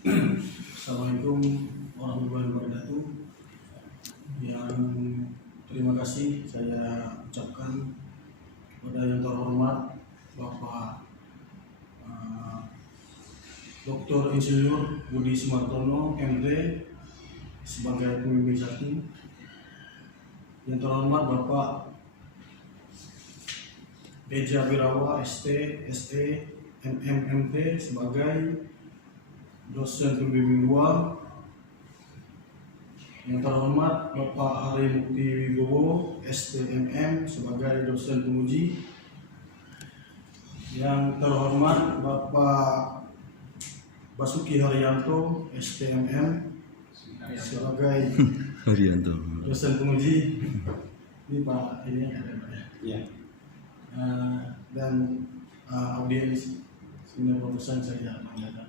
Assalamualaikum warahmatullahi wabarakatuh. Yang terima kasih saya ucapkan kepada yang terhormat Bapak Dr. Insinyur Budi Sumartono MD sebagai pemimpin satu. Yang terhormat Bapak Eja Birawa ST, SE, MMT sebagai dosen pembimbing 2. Yang terhormat Bapak Hari Mukti Wibowo STMM sebagai dosen penguji. Yang terhormat Bapak Basuki Haryanto STMM sebagai Haryanto dosen penguji. Ini Pak ini ada Pak ya. Dan audiens senior profesor saya mengatakan.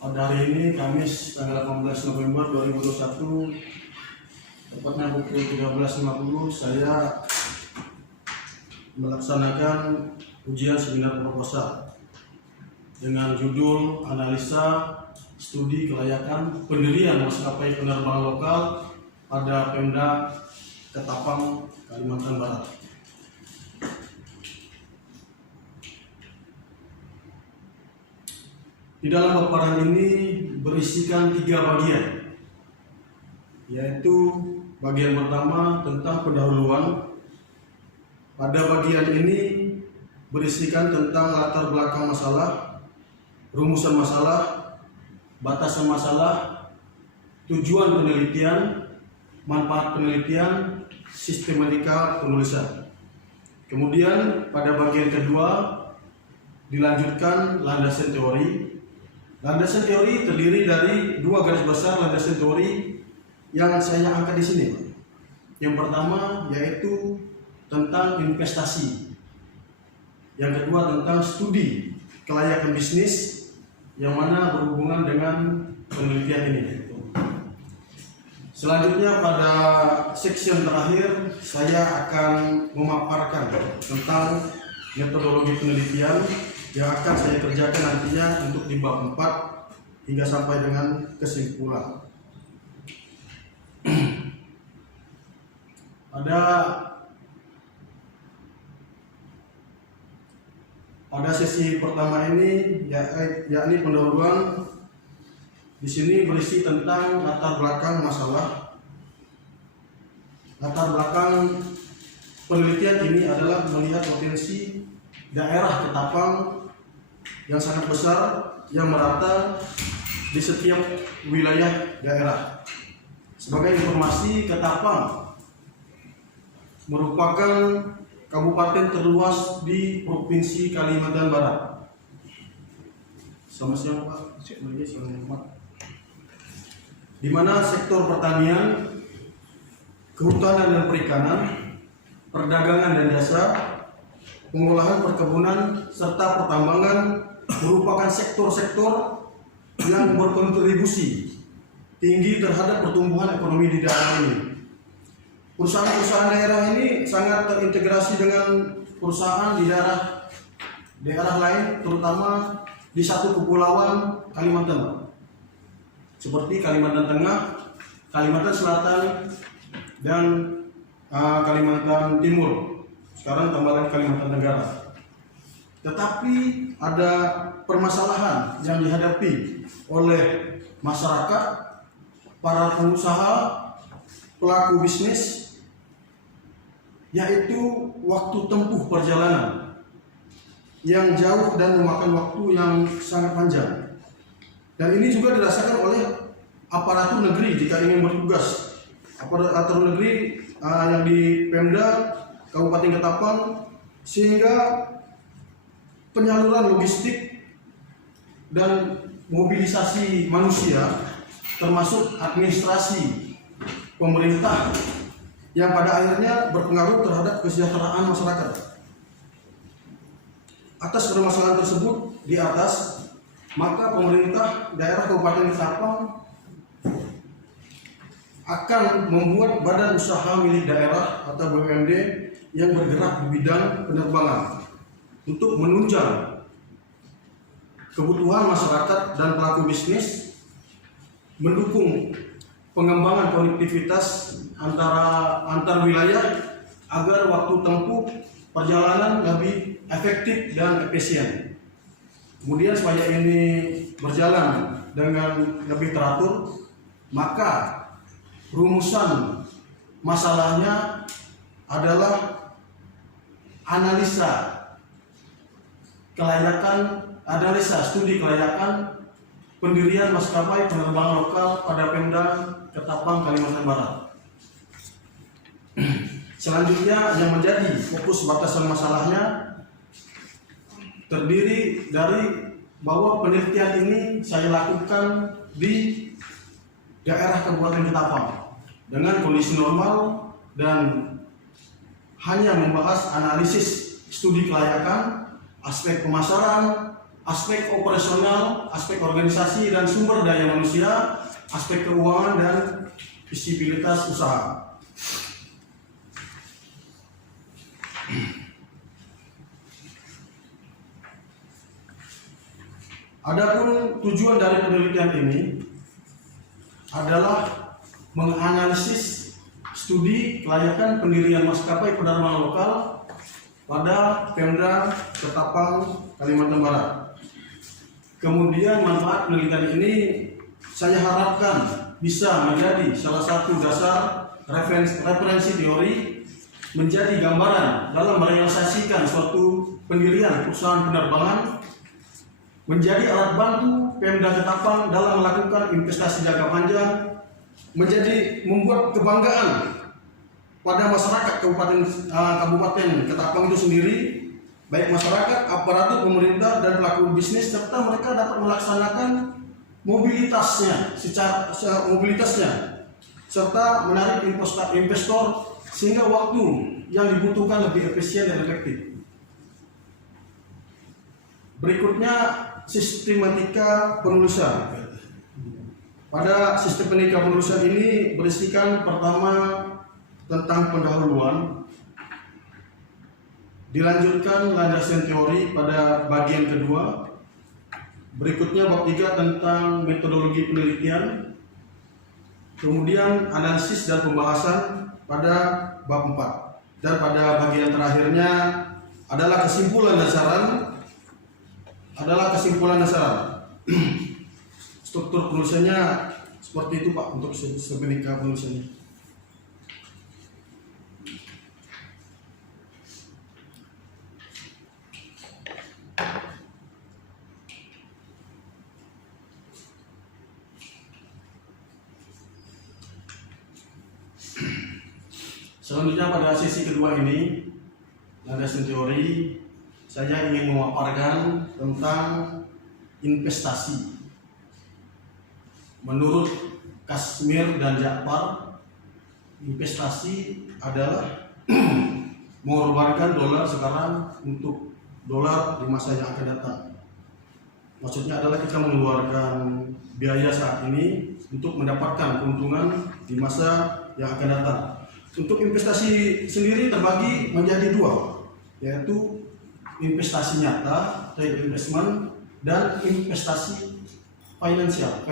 Pada hari ini Kamis tanggal 18 November 2021 tepatnya pukul 13.50 saya melaksanakan ujian seminar proposal dengan judul analisa studi kelayakan pendirian maskapai penerbangan lokal pada Pemda Ketapang, Kalimantan Barat. Di dalam paparan ini berisikan 3 bagian, yaitu bagian pertama tentang pendahuluan. Pada bagian ini berisikan tentang latar belakang masalah, rumusan masalah, batasan masalah, tujuan penelitian, manfaat penelitian, sistematika penulisan. Kemudian pada bagian kedua dilanjutkan landasan teori. Landasan teori terdiri dari 2 garis besar landasan teori yang saya angkat di sini. Yang pertama yaitu tentang investasi. Yang kedua tentang studi kelayakan bisnis yang mana berhubungan dengan penelitian ini. Selanjutnya pada section terakhir saya akan memaparkan tentang metodologi penelitian yang akan saya kerjakan nantinya untuk di bab 4 hingga sampai dengan kesimpulan. Pada sesi pertama ini yakni pendahuluan, di sini berisi tentang latar belakang masalah. Latar belakang penelitian ini adalah melihat potensi daerah Ketapang yang sangat besar yang merata di setiap wilayah daerah. Sebagai informasi, Ketapang merupakan kabupaten terluas di Provinsi Kalimantan Barat. Selamat siang Pak. Di mana sektor pertanian, kehutanan dan perikanan, perdagangan dan jasa, pengolahan perkebunan, serta pertambangan merupakan sektor-sektor yang berkontribusi tinggi terhadap pertumbuhan ekonomi di daerah ini. Perusahaan-perusahaan daerah ini sangat terintegrasi dengan perusahaan di daerah lain, terutama di satu kepulauan Kalimantan, seperti Kalimantan Tengah, Kalimantan Selatan, dan Kalimantan Timur. Sekarang tambah lagi Kalimantan Tenggara. Tetapi ada permasalahan yang dihadapi oleh masyarakat, para pengusaha, pelaku bisnis, yaitu waktu tempuh perjalanan yang jauh dan memakan waktu yang sangat panjang. Dan ini juga dirasakan oleh aparatur negeri jika ingin bertugas. Aparatur negeri yang di Pemda Kabupaten Ketapang, sehingga penyaluran logistik dan mobilisasi manusia termasuk administrasi pemerintah yang pada akhirnya berpengaruh terhadap kesejahteraan masyarakat. Atas permasalahan tersebut di atas, maka pemerintah daerah Kabupaten Ketapang akan membuat badan usaha milik daerah atau BUMD yang bergerak di bidang penerbangan untuk menunjang kebutuhan masyarakat dan pelaku bisnis, mendukung pengembangan konektivitas antar wilayah agar waktu tempuh perjalanan lebih efektif dan efisien. Kemudian supaya ini berjalan dengan lebih teratur, maka rumusan masalahnya adalah studi kelayakan pendirian maskapai penerbangan lokal pada Pemda Ketapang, Kalimantan Barat. Selanjutnya yang menjadi fokus batasan masalahnya terdiri dari bahwa penelitian ini saya lakukan di daerah Kabupaten Ketapang dengan kondisi normal dan hanya membahas analisis studi kelayakan, aspek pemasaran, aspek operasional, aspek organisasi dan sumber daya manusia, aspek keuangan dan visibilitas usaha. Adapun tujuan dari penelitian ini adalah menganalisis studi kelayakan pendirian maskapai penerbangan lokal pada Pemda Ketapang, Kalimantan Barat. Kemudian manfaat penelitian ini saya harapkan bisa menjadi salah satu dasar referensi teori, menjadi gambaran dalam merealisasikan suatu pendirian perusahaan penerbangan, menjadi alat bantu Pemda Ketapang dalam melakukan investasi jangka panjang, menjadi membuat kebanggaan pada masyarakat Kabupaten Ketapang itu sendiri, baik masyarakat, aparatur pemerintah dan pelaku bisnis, serta mereka dapat melaksanakan mobilitasnya, serta menarik investor sehingga waktu yang dibutuhkan lebih efisien dan efektif. Berikutnya sistematika penulisan. Pada sistematika penulisan ini berisikan pertama tentang pendahuluan, dilanjutkan landasan teori pada bagian kedua, berikutnya bab 3 tentang metodologi penelitian, kemudian analisis dan pembahasan pada bab 4, dan pada bagian terakhirnya adalah kesimpulan dasaran. Struktur penulisannya seperti itu Pak untuk sistematika penulisannya. Selanjutnya pada sesi kedua ini, landasan teori, saya ingin memaparkan tentang investasi. Menurut Kasmir dan Ja'far, investasi adalah mengorbankan dolar sekarang untuk dolar di masa yang akan datang. Maksudnya adalah kita mengeluarkan biaya saat ini untuk mendapatkan keuntungan di masa yang akan datang. Untuk investasi sendiri terbagi menjadi dua, yaitu investasi nyata, trade investment, dan investasi financial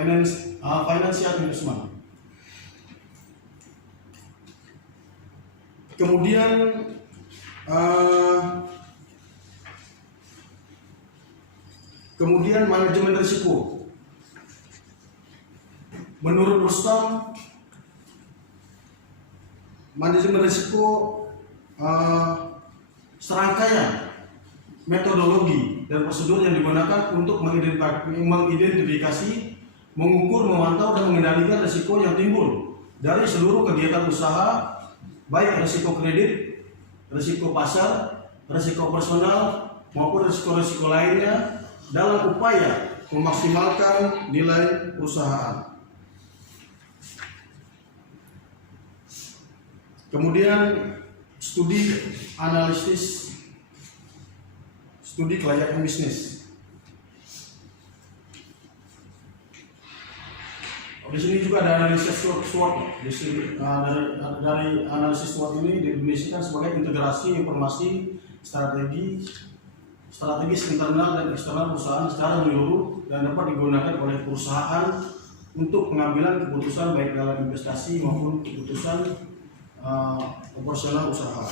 investment. Kemudian manajemen risiko. Menurut Rustam, manajemen risiko serangkaian metodologi dan prosedur yang digunakan untuk mengidentifikasi, mengukur, memantau, dan mengendalikan risiko yang timbul dari seluruh kegiatan usaha, baik risiko kredit, risiko pasar, risiko personal, maupun risiko-risiko lainnya dalam upaya memaksimalkan nilai perusahaan. Kemudian studi analisis, studi kelayakan bisnis. Oleh Di sini juga ada analisis SWOT. Di sini, dari analisis SWOT ini didefinisikan sebagai integrasi informasi strategis internal dan eksternal perusahaan secara menyeluruh dan dapat digunakan oleh perusahaan untuk pengambilan keputusan baik dalam investasi maupun keputusan operasional usaha.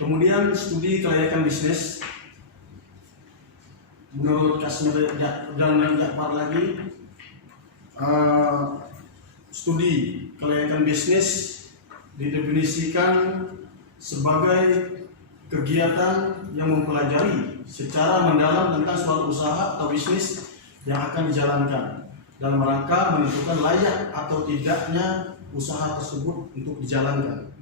Kemudian studi kelayakan bisnis menurut Kashmir dan Jakfar lagi, studi kelayakan bisnis didefinisikan sebagai kegiatan yang mempelajari secara mendalam tentang suatu usaha atau bisnis yang akan dijalankan dalam rangka menentukan layak atau tidaknya usaha tersebut untuk dijalankan.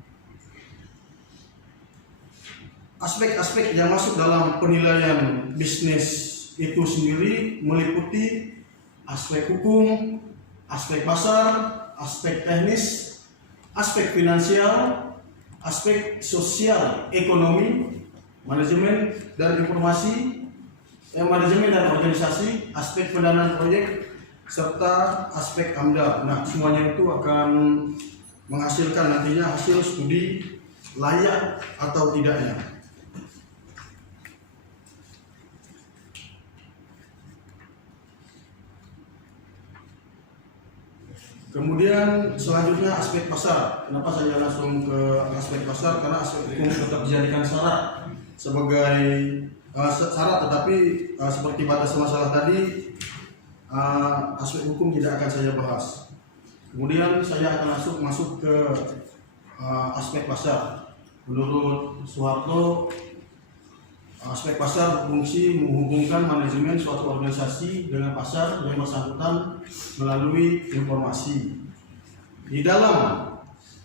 Aspek-aspek yang masuk dalam penilaian bisnis itu sendiri meliputi aspek hukum, aspek pasar, aspek teknis, aspek finansial, aspek sosial, ekonomi, manajemen dan informasi, manajemen dan organisasi, aspek pendanaan proyek, serta aspek AMDAL. Nah, semuanya itu akan menghasilkan nantinya hasil studi layak atau tidaknya. Kemudian selanjutnya aspek pasar. Kenapa saya langsung ke aspek pasar? Karena aspek hukum tetap dijadikan syarat sebagai syarat, tetapi seperti batas masalah tadi, aspek hukum tidak akan saya bahas. Kemudian saya akan masuk ke aspek pasar. Menurut Soeharto, aspek pasar berfungsi menghubungkan manajemen suatu organisasi dengan pasar yang bersangkutan melalui informasi. Di dalam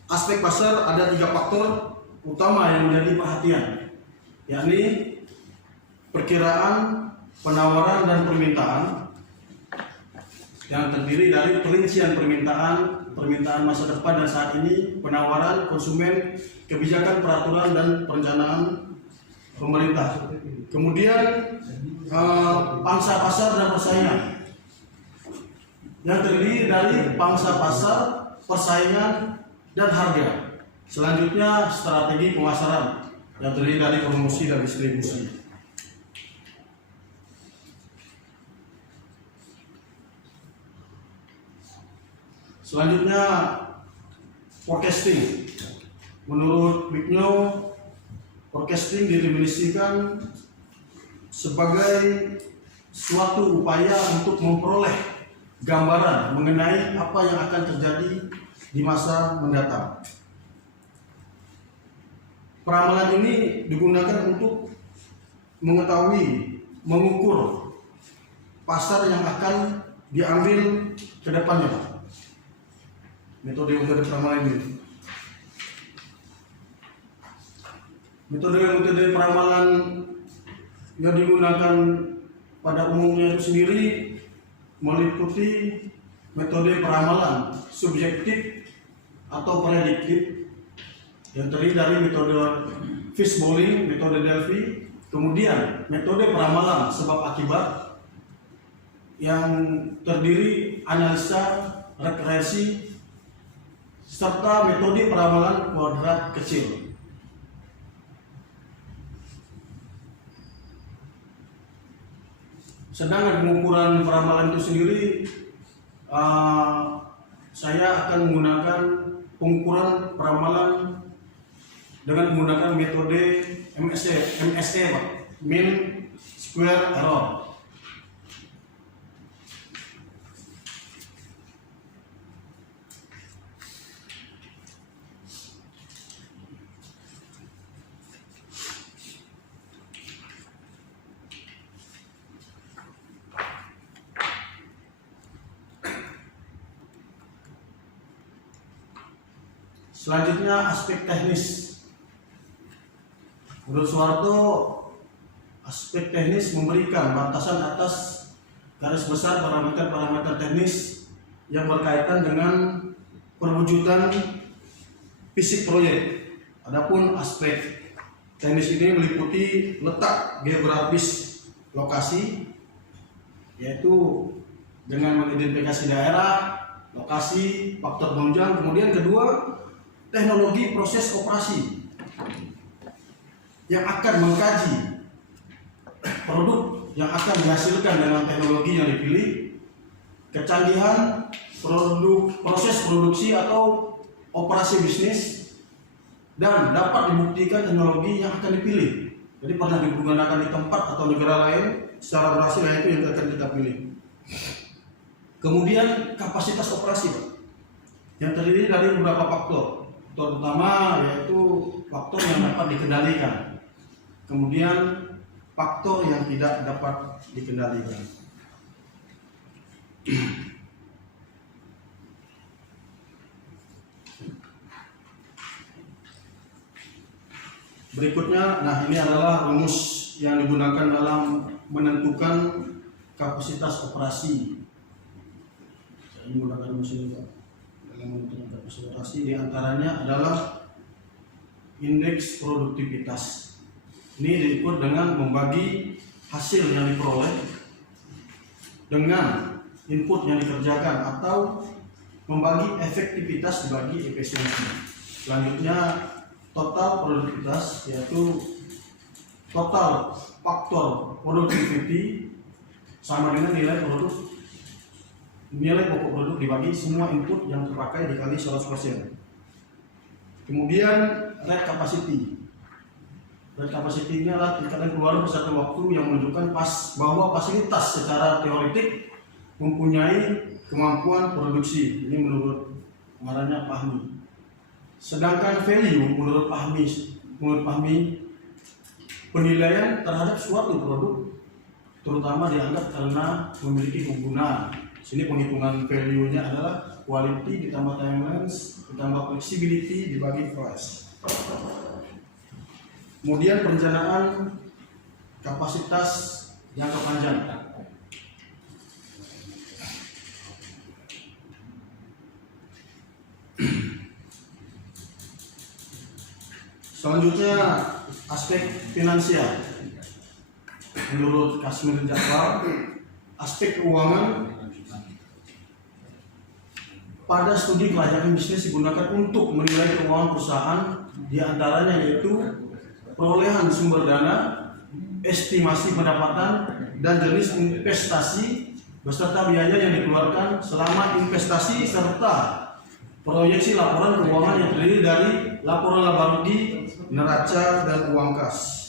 aspek pasar ada 3 faktor utama yang menjadi perhatian, yakni perkiraan, penawaran, dan permintaan yang terdiri dari perincian permintaan masa depan dan saat ini, penawaran konsumen, kebijakan, peraturan, dan perencanaan pemerintah. Kemudian pangsa pasar dan persaingan yang terdiri dari pangsa pasar, persaingan, dan harga. Selanjutnya strategi pemasaran yang terdiri dari promosi dan distribusi. Selanjutnya forecasting. Menurut Bigno, forecasting didefinisikan sebagai suatu upaya untuk memperoleh gambaran mengenai apa yang akan terjadi di masa mendatang. Peramalan ini digunakan untuk mengetahui, mengukur pasar yang akan diambil ke depannya. Metode peramalan ini. Metode peramalan yang digunakan pada umumnya itu sendiri meliputi metode peramalan subjektif atau prediktif yang terdiri dari metode fishbowling, metode Delphi, kemudian metode peramalan sebab akibat yang terdiri analisa regresi, serta metode peramalan kuadrat kecil. Sedangkan pengukuran peramalan itu sendiri, saya akan menggunakan pengukuran peramalan dengan menggunakan metode MSE, mean square error. Selanjutnya aspek teknis. Menurut Soeharto, aspek teknis memberikan batasan atas garis besar parameter-parameter teknis yang berkaitan dengan perwujudan fisik proyek. Adapun aspek Teknis ini meliputi letak geografis lokasi, yaitu dengan mengidentifikasi daerah, lokasi, faktor penunjang. Kemudian kedua, teknologi proses operasi yang akan mengkaji produk yang akan dihasilkan dengan teknologi yang dipilih, kecanggihan proses produksi atau operasi bisnis, dan dapat dibuktikan teknologi yang akan dipilih. Jadi pernah digunakan di tempat atau negara lain secara berhasil, yaitu yang akan kita pilih. Kemudian kapasitas operasi, Pak, yang terdiri dari beberapa faktor. Faktor utama yaitu faktor yang dapat dikendalikan. Kemudian faktor yang tidak dapat dikendalikan. Berikutnya, nah ini adalah rumus yang digunakan dalam menentukan kapasitas operasi. Saya menggunakan rumus ini, Pak, dalam menentukan kapasitas operasi. Di antaranya adalah indeks produktivitas. Ini diukur dengan membagi hasil yang diperoleh dengan input yang dikerjakan, atau membagi efektivitas dibagi efisiensi. Selanjutnya, total produktivitas, yaitu total faktor productivity sama dengan nilai pokok produk dibagi semua input yang terpakai dikali 100%. Kemudian rate capacity. Rate capacity ini adalah tingkatan keluaran per satu waktu yang menunjukkan bahwa fasilitas secara teoretik mempunyai kemampuan produksi. Ini menurut pengarangnya Fahmi. Sedangkan value menurut Fahmi, penilaian terhadap suatu produk terutama dianggap karena memiliki kegunaan. Sini penghitungan value-nya adalah quality ditambah time length ditambah flexibility dibagi price. Kemudian perencanaan kapasitas jangka panjang. Selanjutnya aspek finansial. Menurut Kasmir Jafar, aspek keuangan pada studi kelayakan bisnis digunakan untuk menilai keuangan perusahaan, diantaranya yaitu perolehan sumber dana, estimasi pendapatan, dan jenis investasi beserta biaya yang dikeluarkan selama investasi, serta proyeksi laporan keuangan yang terdiri dari laporan laba rugi, neraca, dan uang kas.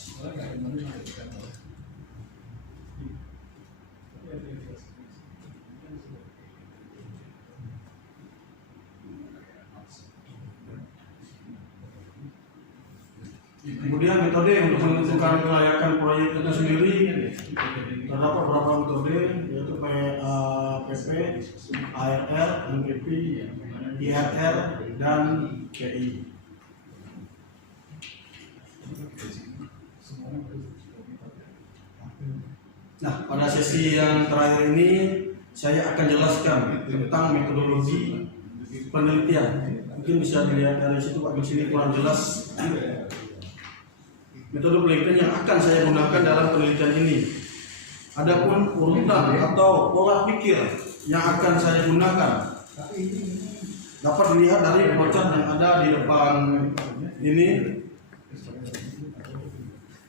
Kemudian metode untuk menentukan kelayakan proyek itu sendiri, terdapat beberapa metode, yaitu PP, ARR, NPP, IRR, dan PI. Nah, pada sesi yang terakhir ini saya akan jelaskan tentang metodologi penelitian. Mungkin bisa dilihat dari situ, Pak, di sini kurang jelas. Metode penelitian yang akan saya gunakan dalam penelitian ini. Adapun urutan atau pola pikir yang akan saya gunakan dapat dilihat dari flowchart yang ada di depan ini.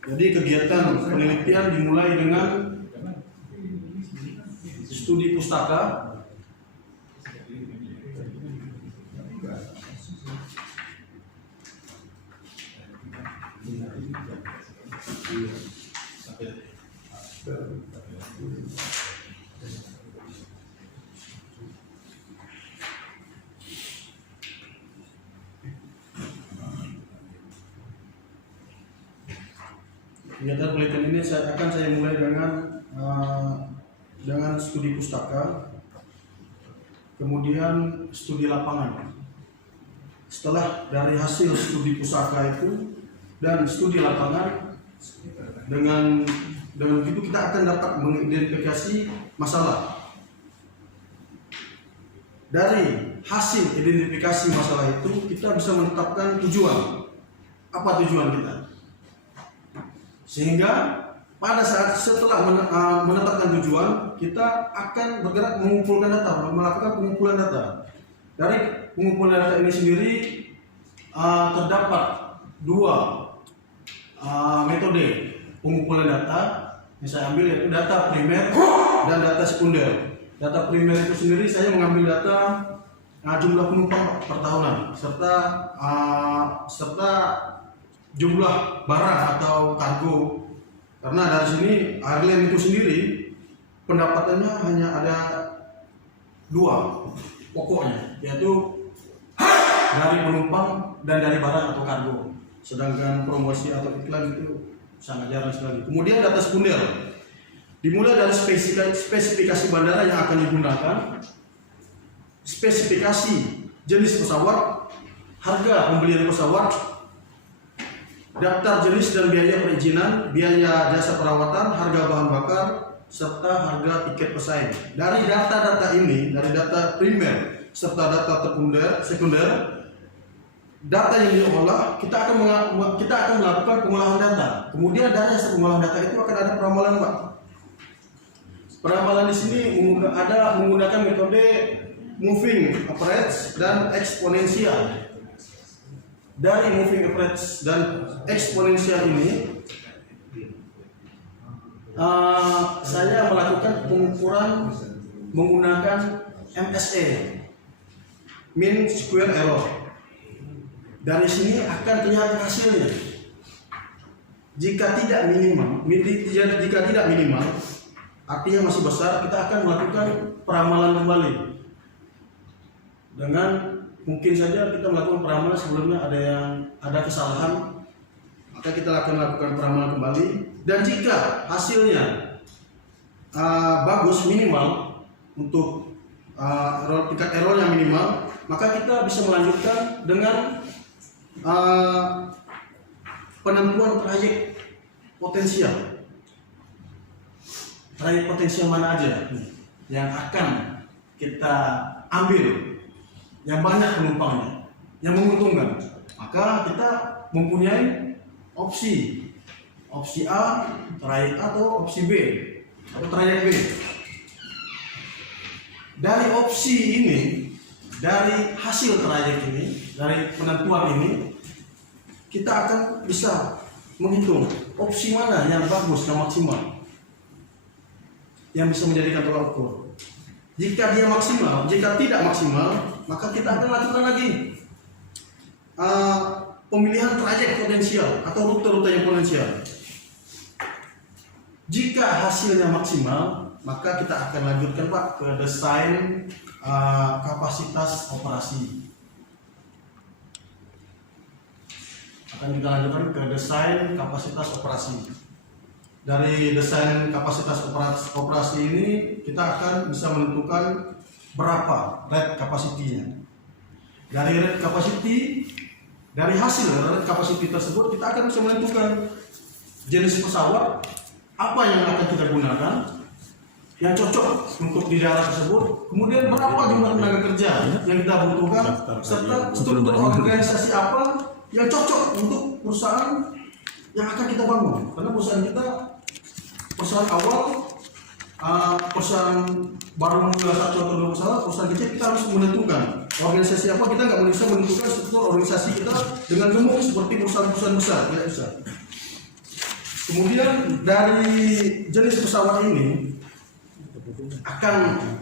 Jadi kegiatan penelitian dimulai dengan studi pustaka, kegiatan penelitian ini akan saya mulai dengan studi pustaka, kemudian studi lapangan. Setelah dari hasil studi pustaka itu dan studi lapangan, dengan begitu kita akan dapat mengidentifikasi masalah. Dari hasil identifikasi masalah itu kita bisa menetapkan tujuan. Apa tujuan kita? Sehingga pada saat setelah menetapkan tujuan, kita akan bergerak mengumpulkan data, melakukan pengumpulan data. Dari pengumpulan data ini sendiri terdapat dua metode pengumpulan data yang saya ambil, yaitu data primer dan data sekunder. Data primer itu sendiri saya mengambil data jumlah penumpang per tahunan serta jumlah barang atau kargo. Karena dari sini airline itu sendiri pendapatannya hanya ada dua pokoknya, yaitu dari penumpang dan dari barang atau kargo. Sedangkan promosi atau iklan itu sangat jarang sekali. Kemudian data sekunder dimulai dari spesifikasi bandara yang akan digunakan, spesifikasi jenis pesawat, harga pembelian pesawat, daftar jenis dan biaya perizinan, biaya jasa perawatan, harga bahan bakar, serta harga tiket pesaing. Dari data-data ini, dari data primer serta data sekunder, data yang diolah, kita akan melakukan pengolahan data. Kemudian dari hasil pengolahan data itu akan ada peramalan, Pak. Peramalan di sini ada menggunakan metode moving average dan eksponensial. Dari moving average dan eksponensial ini, saya melakukan pengukuran menggunakan MSE, mean square error. Dari sini akan kelihatan hasilnya. Jika tidak minimal, artinya masih besar, kita akan melakukan peramalan kembali. Dengan mungkin saja kita melakukan peramalan sebelumnya ada kesalahan, maka kita akan melakukan peramalan kembali. Dan jika hasilnya bagus, minimal untuk tingkat error yang minimal, maka kita bisa melanjutkan dengan penentuan trayek potensial. Trayek potensial mana aja yang akan kita ambil, yang banyak penumpangnya, yang menguntungkan. Maka kita mempunyai opsi A, trayek A, atau opsi B, atau trayek B. Dari opsi ini, dari hasil trayek ini, dari penentuan ini, kita akan bisa menghitung opsi mana yang bagus dan maksimal, yang bisa menjadikan tolak ukur. Jika dia maksimal, jika tidak maksimal, maka kita akan lakukan lagi pemilihan trayek potensial atau rute-rute yang potensial. Jika hasilnya maksimal, maka kita akan lanjutkan, Pak, ke desain kapasitas operasi. Akan kita lanjutkan ke desain kapasitas operasi. Dari desain kapasitas operasi ini kita akan bisa menentukan berapa rate capacity-nya. Dari rate capacity, dari hasil rate capacity tersebut kita akan bisa menentukan jenis pesawat apa yang akan kita gunakan yang cocok untuk di daerah tersebut, kemudian berapa jumlah tenaga kerja yang kita butuhkan, serta struktur organisasi apa yang cocok untuk perusahaan yang akan kita bangun. Karena perusahaan kita perusahaan awal, perusahaan baru memulai 1 atau 2 pesawat, perusahaan kecil, kita harus menentukan organisasi apa. Kita nggak bisa menentukan struktur organisasi kita dengan gemuk seperti perusahaan-perusahaan besar, tidak bisa. Kemudian dari jenis pesawat ini akan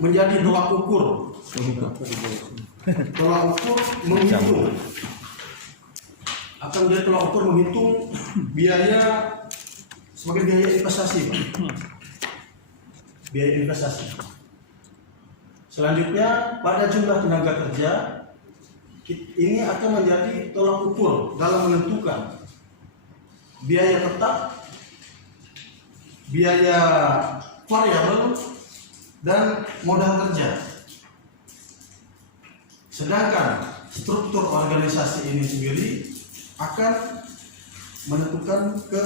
menjadi tolak ukur. Tolak ukur menghitung, akan menjadi tolak ukur menghitung biaya sebagai biaya investasi, Pak. Biaya investasi. Selanjutnya pada jumlah tenaga kerja, ini akan menjadi tolak ukur dalam menentukan biaya tetap, biaya variabel, dan modal kerja. Sedangkan struktur organisasi ini sendiri akan menentukan ke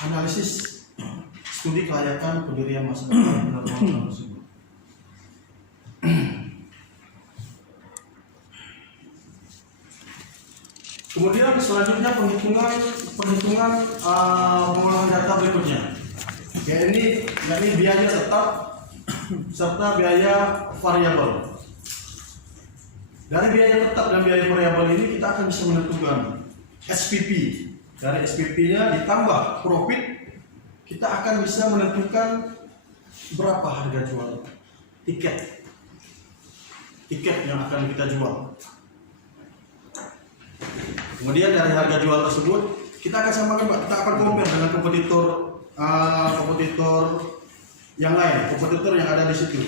analisis studi kelayakan pendirian masyarakat penerbangan tersebut. Kemudian selanjutnya penghitungan pengolahan data berikutnya. Ya ini biaya tetap serta biaya variabel. Dari biaya tetap dan biaya variabel ini kita akan bisa menentukan SPP. Dari SPP-nya ditambah profit, kita akan bisa menentukan berapa harga jual tiket yang akan kita jual. Kemudian dari harga jual tersebut kita akan samakan, Pak. Kita akan compare dengan kompetitor yang lain, kompetitor yang ada di situ.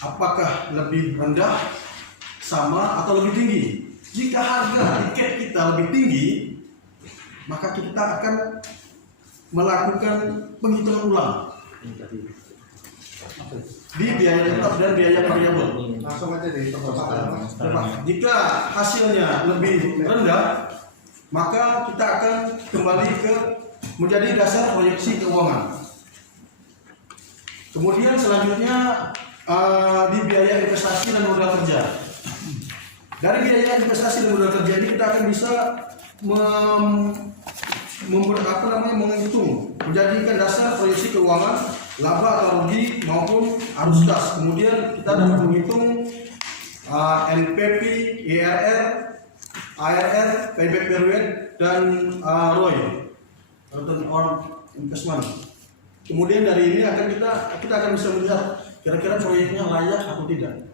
Apakah lebih rendah, sama atau lebih tinggi? Jika harga tiket kita lebih tinggi, maka kita akan melakukan penghitungan ulang di biaya tetap dan biaya variabel. Langsung aja deh Jika hasilnya lebih rendah, maka kita akan kembali ke menjadi dasar proyeksi keuangan. Kemudian selanjutnya di biaya investasi dan modal kerja. Dari biaya investasi dan modal kerja ini kita akan bisa menghitung, menjadikan dasar proyeksi keuangan laba atau rugi maupun arus kas. Kemudian kita dapat menghitung NPV, IRR, ARR, payback period, dan ROI, return on investment. Kemudian dari ini kita akan bisa melihat kira-kira proyeknya layak atau tidak.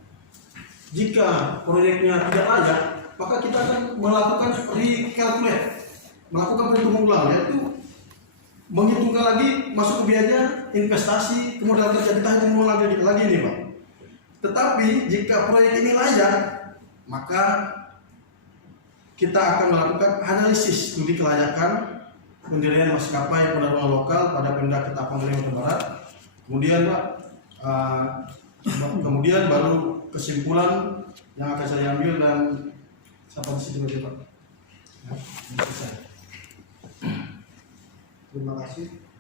Jika proyeknya tidak layak, maka kita akan melakukan recalculate, melakukan perhitungan ulang, yaitu menghitungkan lagi masuk ke biaya investasi, kemudian kerja kita hitung ulang lagi nih, Pak. Tetapi jika proyek ini layak, maka kita akan melakukan analisis studi kelayakan pendirian maskapai penerbangan lokal pada Pemda Ketapang, Kalimantan Barat. Kemudian, Pak, kemudian baru kesimpulan yang akan saya ambil dan sampai di sini, Pak. Terima kasih.